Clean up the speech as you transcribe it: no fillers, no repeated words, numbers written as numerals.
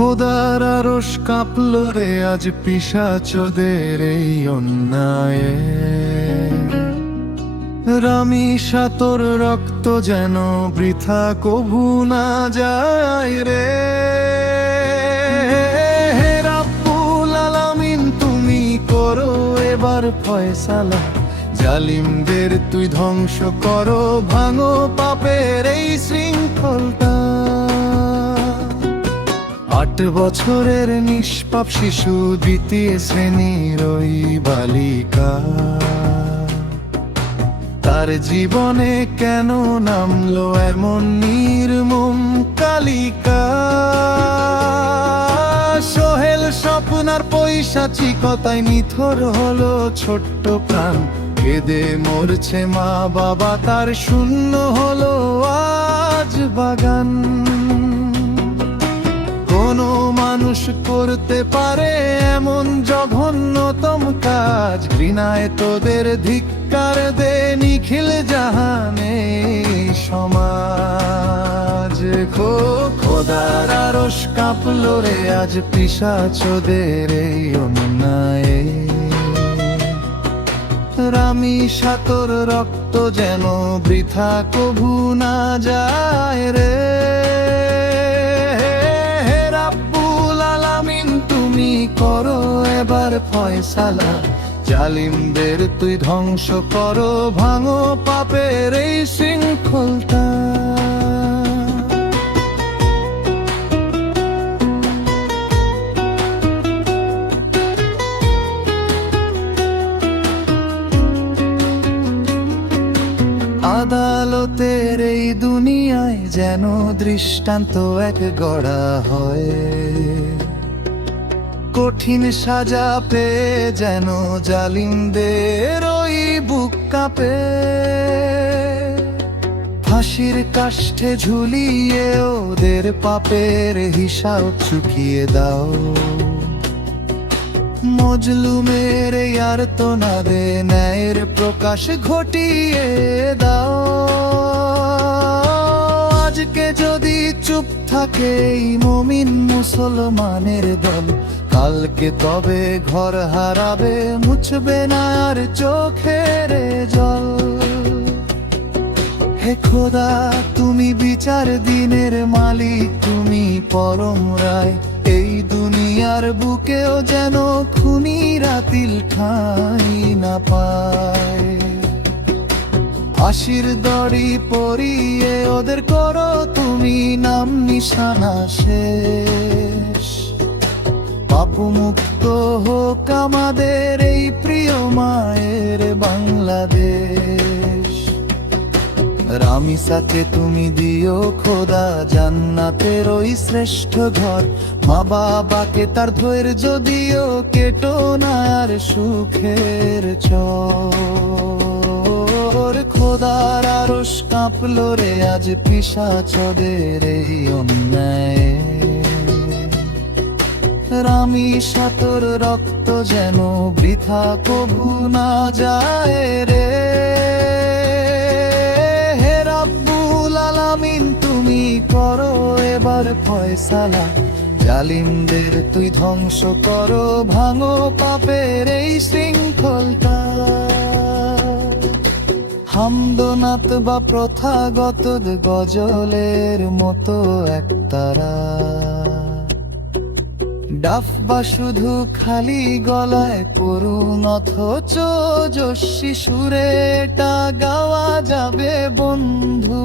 খোদার আরশ কাঁপল রে আজ পিশাচদের এই অন্যায়ে। রামিসা তোর রক্ত যেন বৃথা কভু না যায় রে। হে রাব্বুল আলামিন তুমি করো এবার ফয়সালা, জালিমদের তুই ধ্বংস করো, ভাঙো পাপের এই শৃঙ্খলটা। 8 বছরের নিষ্পাপ শিশু দ্বিতীয় শ্রেণীর ওই বালিকা, তার জীবনে কেন নামলো এমন নির্মম কালিকা। সোহেল স্বপ্নার পৈশাচিকতায় নিথর হলো ছোট্ট প্রাণ, কেঁদে মরছে মা বাবা তার, শূন্য হলো আজ বাগান। কোনো মানুষ করতে পারে এমন জঘন্যতম কাজ, ঘৃণায় তোদের ধিক্কার দে নিখিল জাহানে সমাজ। খোদার আরশ কাঁপল রে আজ পিশাচদের এই অন্যায়ে। রামিসা তোর রক্ত যেন বৃথা কভু না যায় রে। তুমি করো এবার ফয়সালা, জালিমদের তুই ধ্বংস করো, ভাঙো পাপের এই শৃঙ্খলটা। আদালতের এই দুনিয়ায় যেন দৃষ্টান্ত এক গড়া হয়, কঠিন সাজা পেয়ে যেন জালিমদের ওই বুক কাঁপে। ফাঁসির কাষ্ঠে ঝুলিয়ে ওদের পাপের হিসাব চুকিয়ে দাও, মজলুমের আর্তনাদে ন্যায়ের প্রকাশ ঘটিয়ে দাও। আজকে যদি চুপ থাকে এই মুমিন মুসলমানের দল, কালকে তবে ঘর হারাবে, মুছবে না আর চোখের জল। হে খোদা তুমি বিচার দিনের মালিক, তুমি পরম রায়, এই দুনিয়ার বুকেও যেন খুনিরা তিল ঠাঁই না পায়। ফাঁসির দড়ি পরিয়ে ওদের করো তুমি নাম নিশানা শেষ, পাপমুক্ত হোক আমাদের এই প্রিয় মায়ের বাংলাদেশ। রামিসাকে তুমি দিও খোদা জান্নাতের ওই শ্রেষ্ঠ ঘর, মা বাবাকে তার ধৈর্য দিও, কেটো না আর সুখের চর। খোদার আরশ কাঁপল রে আজ পিশাচদের এই অন্যায়ে। রামিসা তোর রক্ত যেন বৃথা কভু না যায় রে। হে রাব্বুল আলামিন তুমি করো এবার ফয়সালা, জালিমদের তুই ধ্বংস করো, ভাঙো পাপের এই শৃঙ্খলটা। হামদনাত বা প্রথাগত গজলের মতো একতারা, ডাফ বা শুধু খালি গলায় করুণ অথচ যশস্বী সুরে এটা গাওয়া যাবে বন্ধু।